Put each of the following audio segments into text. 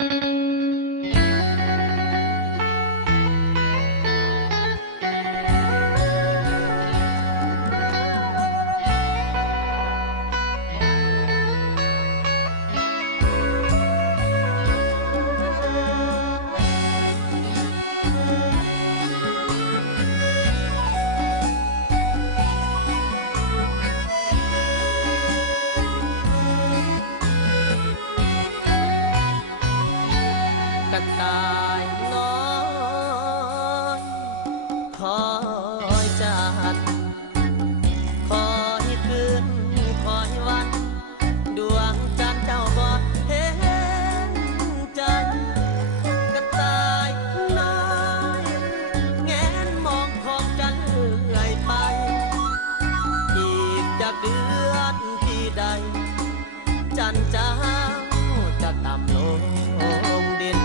กระต่ายน้อยคอยจัดคอยคืนคอยวันดวงจันทร์เจ้าบ่เห็นใจกระต่ายน้อยแงนมองของจันทร์เลื่อยไปอีกจากเดือนที่ใดจันทร์เจ้าจะต่ำลงดิน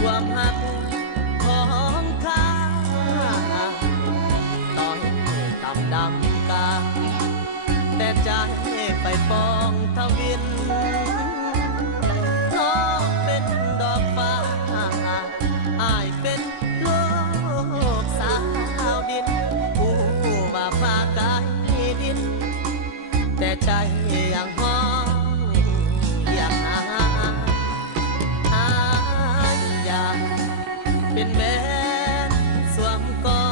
ความหักของข้าต่อยต่ำดำกาแต่ใจไปปองทวินน้องเป็นดอกฟ้าอายเป็นโลกสาวดินผู้ว่าฟ้ากายดินแต่ใจยังห้องยังหาเป็นแม่สวมกอ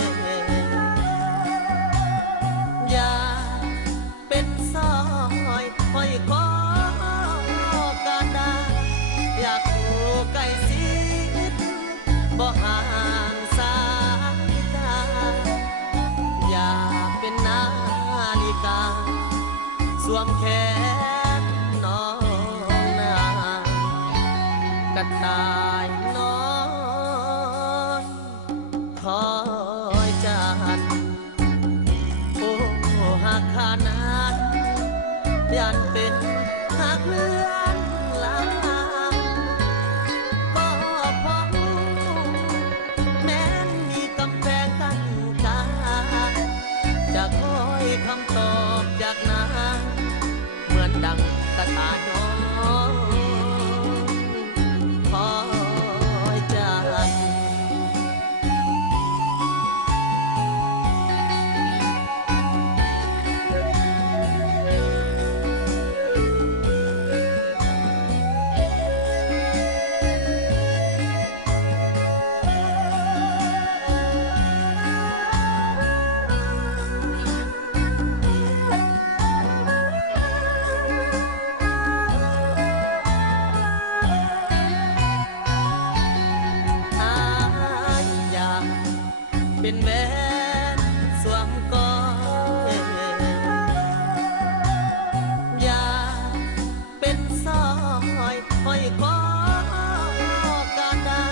ดอย่าเป็นสอยห้อยคอกาดาอยากอยู่ใกล้ชิดบ่ห่างสายตาอย่าเป็นนาฬิกาสวมแขนน้องนากระต่ายน้อยคอยจันโอ้หักขนาดยันเป็นหักเลื่อนลางก็เพราะแม้นมีกำแพงกั้นกาจะคอยคำตอบจากนางเหมือนดังกระต่ายน้อยคอยจันเป็นแม่สวมกอดอย่าเป็นสอยห้อยคอกาดา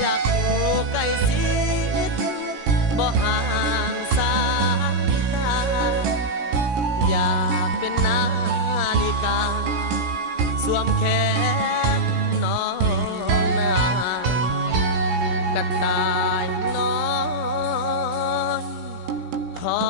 อยากอยู่ใกล้ชิดบ่ห่างสายตาอย่าเป็นนาฬิกาสวมแขนน้องนากระต่ายน้อยขอ